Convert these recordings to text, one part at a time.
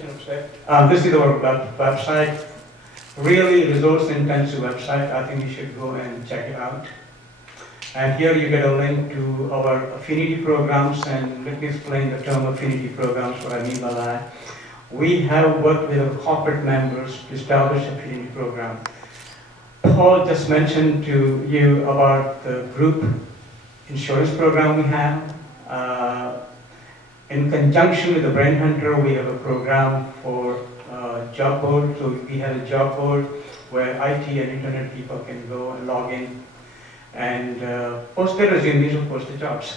This is our website, really resource-intensive website. I think you should go and check it out. And here you get a link to our affinity programs, and let me explain the term affinity programs, what I mean by that. We have worked with our corporate members to establish affinity program. Paul just mentioned to you about the group insurance program we have. In conjunction with the Brain Hunter, we have a program for job board. So we have a job board where IT and internet people can go and log in and post their resumes or post their jobs.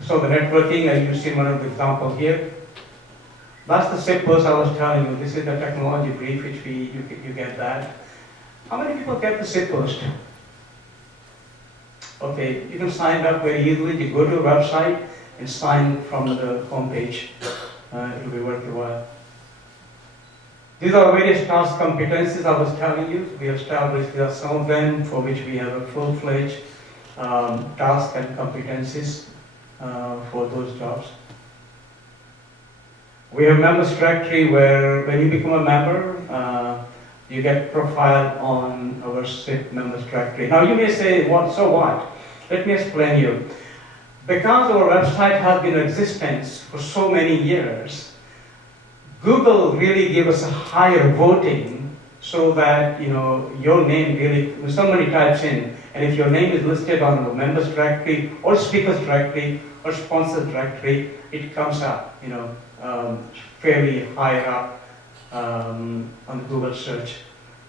So the networking, as you see one of the example here, that's the SIP post I was telling you. This is the technology brief, which you get that. How many people get the SIP post? Okay, you can sign up very easily. You go to a website and sign from the home page. It will be worth your while. These are various task competencies I was telling you. We have established there are some of them for which we have a full-fledged task and competencies for those jobs. We have members directory where when you become a member, you get profile on our SIP members directory. Now you may say, what? So what? Let me explain you. Because our website has been in existence for so many years, Google really gave us a higher voting so that your name really, when somebody types in, and if your name is listed on the members directory or speakers directory or sponsors directory, it comes up, fairly higher up on the Google search.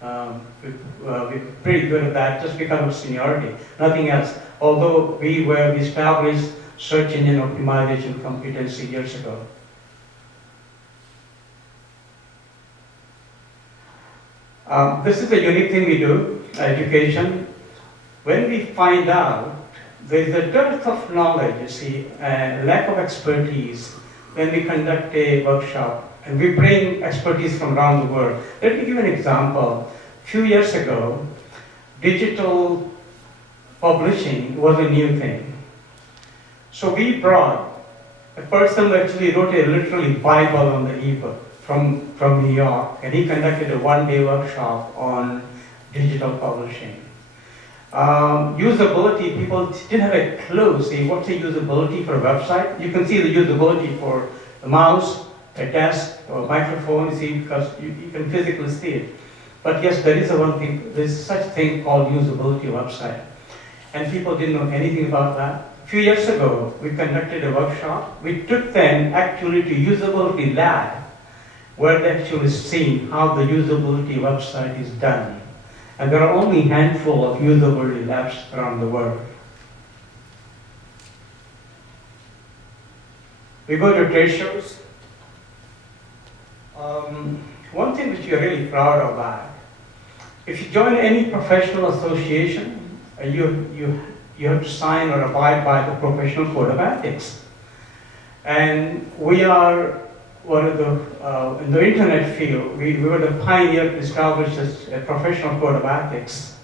We're pretty good at that just because of seniority, nothing else. Although we established search engine optimization competency years ago. This is a unique thing we do, education. When we find out there is a dearth of knowledge, you see, lack of expertise, then we conduct a workshop and we bring expertise from around the world. Let me give an example. A few years ago, digital publishing was a new thing. So we brought a person who actually wrote a literally Bible on the ebook from New York, and he conducted a one-day workshop on digital publishing. Usability, people didn't have a clue. See, what's the usability for a website? You can see the usability for the mouse, a desk, or a microphone, see, because you can physically see it. But yes, there is such thing called usability website. And people didn't know anything about that. A few years ago, we conducted a workshop. We took them actually to usability lab, where they actually seen how the usability website is done. And there are only a handful of usability labs around the world. We go to trade shows. One thing which we are really proud of that, if you join any professional association, you have to sign or abide by the professional code of ethics. And we are one of the, in the internet field, we were the pioneer to establish a professional code of ethics.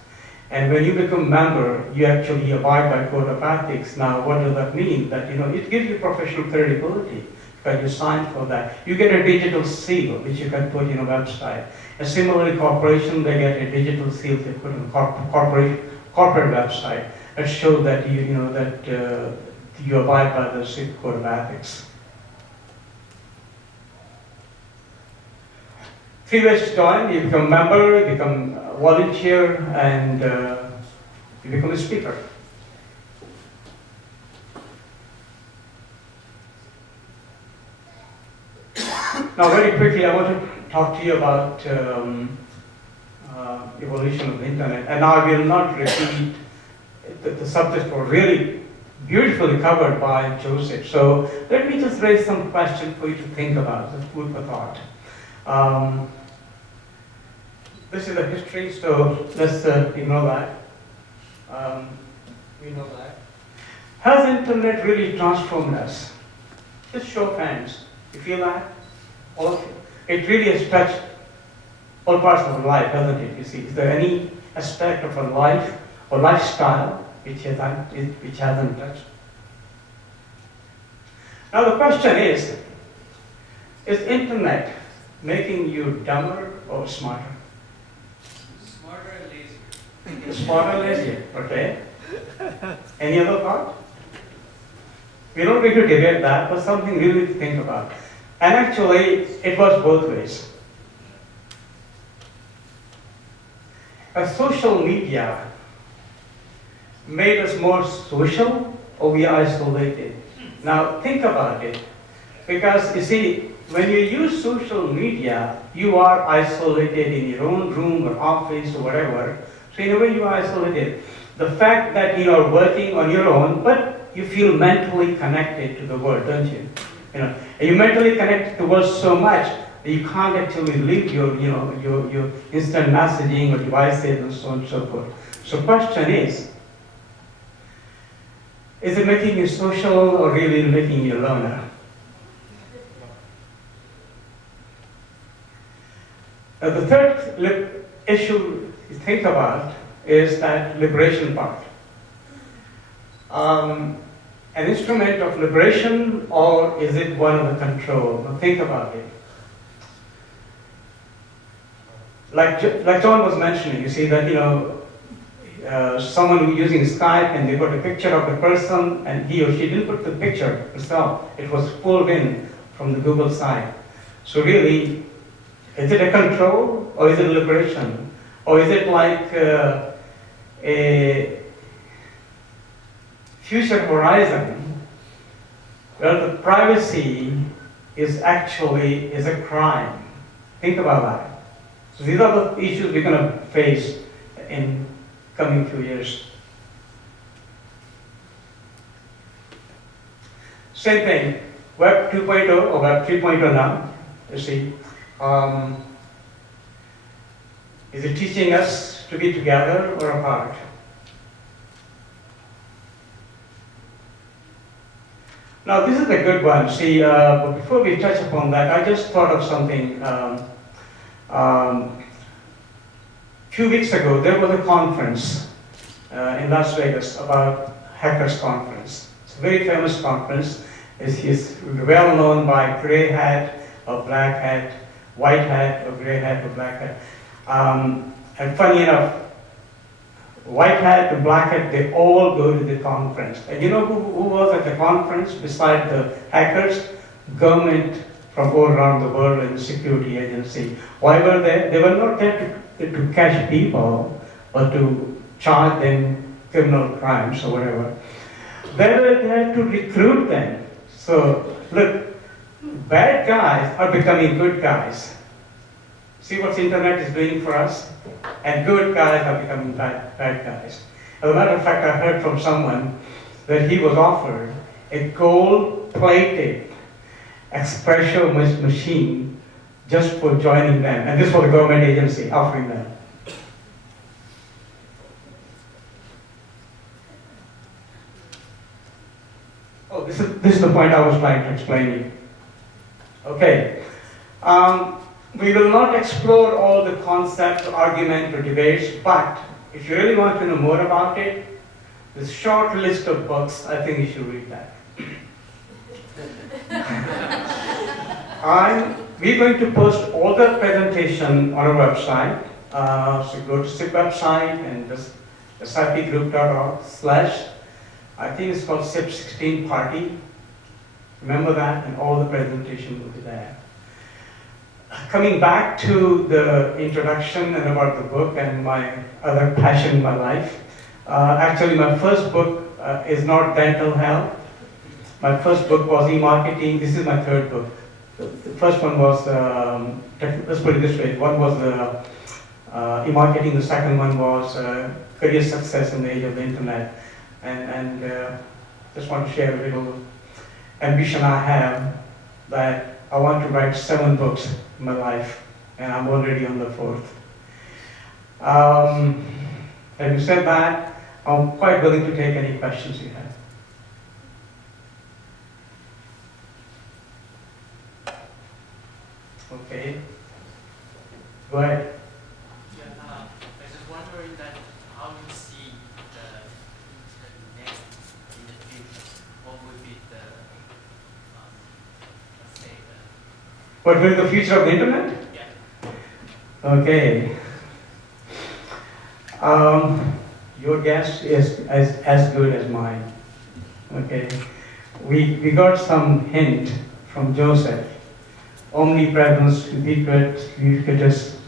And when you become a member, you actually abide by code of ethics. Now, what does that mean? That, it gives you professional credibility because you sign for that. You get a digital seal, which you can put in a website. And similarly, corporation, they get a digital seal they put on corporate website that show that you abide by the SIP code of ethics. 3 ways to join: you become a member, you become a volunteer, and you become a speaker. Now, very quickly, I want to talk to you about evolution of the internet. And now I will not repeat the subject was really beautifully covered by Joseph. So let me just raise some questions for you to think about, just food for thought. This is the history, so let's ignore that. We know that. Has internet really transformed us? Just show of hands. You feel that? All of you. It really has touched all parts of our life, hasn't it? You see, is there any aspect of our life or lifestyle which hasn't touched? Now the question is internet making you dumber or smarter? Smarter and lazier. Smarter or lazier, okay. Any other thought? We don't need to debate that, but something really to think about. And actually, it was both ways. Social media made us more social, or we are isolated. Now think about it, because you see, when you use social media, you are isolated in your own room or office or whatever. So in a way, you are isolated. The fact that you are working on your own, but you feel mentally connected to the world, don't you? And you mentally connect to the world so much that you can't actually leave your instant messaging or devices and so on and so forth. So question is it making you social or really making you a loner? The third issue to think about is that liberation part. An instrument of liberation, or is it one of the control? Now think about it. Like John was mentioning, you see that someone who's using Skype and they put a picture of the person and he or she didn't put the picture herself. It was pulled in from the Google side. So really, is it a control or is it a liberation? Or is it like a future horizon where the privacy is actually a crime? Think about that. So these are the issues we're going to face in coming few years. Same thing, Web 2.0 or Web 3.0 now, you see. Is it teaching us to be together or apart? Now this is a good one. See, but before we touch upon that, I just thought of something. Few weeks ago, there was a conference in Las Vegas about Hackers Conference. It's a very famous conference. It's well known by gray hat or black hat, white hat or gray hat or black hat. And funny enough, white hat and black hat, they all go to the conference. And you know who was at the conference beside the hackers? Government from all around the world and the security agency. Why were they? They were not there to catch people or to charge them criminal crimes or whatever. They were there to recruit them. So look, bad guys are becoming good guys. See what the internet is doing for us? And good guys are becoming bad guys. As a matter of fact, I heard from someone that he was offered a gold-plated espresso machine just for joining them. And this was a government agency offering them. Oh, this is the point I was trying to explain to you. Okay. We will not explore all the concepts, arguments, or debates, but if you really want to know more about it, this short list of books, I think you should read that. We're going to post all the presentation on our website. So go to SIP website and just sipgroup.org/ I think it's called SIP 16 Party. Remember that, and all the presentation will be there. Coming back to the introduction and about the book and my other passion in my life. Actually, my first book is not dental health. My first book was e-marketing. This is my third book. The first one was, let's put it this way, one was e-marketing, the second one was career success in the age of the internet. And just want to share a little ambition I have that I want to write 7 books in my life, and I'm already on the 4th. Having said that, I'm quite willing to take any questions you have. Okay. Go ahead. Yeah, I was just wondering that how you see the net in the future. What would be the But will the future of the internet? Yeah. Okay. Your guess is as good as mine. Okay. We got some hint from Joseph. Omnipresence, ubiquitous,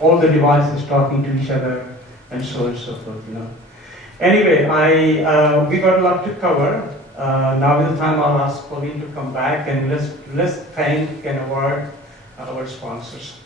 all the devices talking to each other, and so on and so forth, you know. Anyway, we got a lot to cover. Now is the time I'll ask Pauline to come back and let's thank and award our sponsors.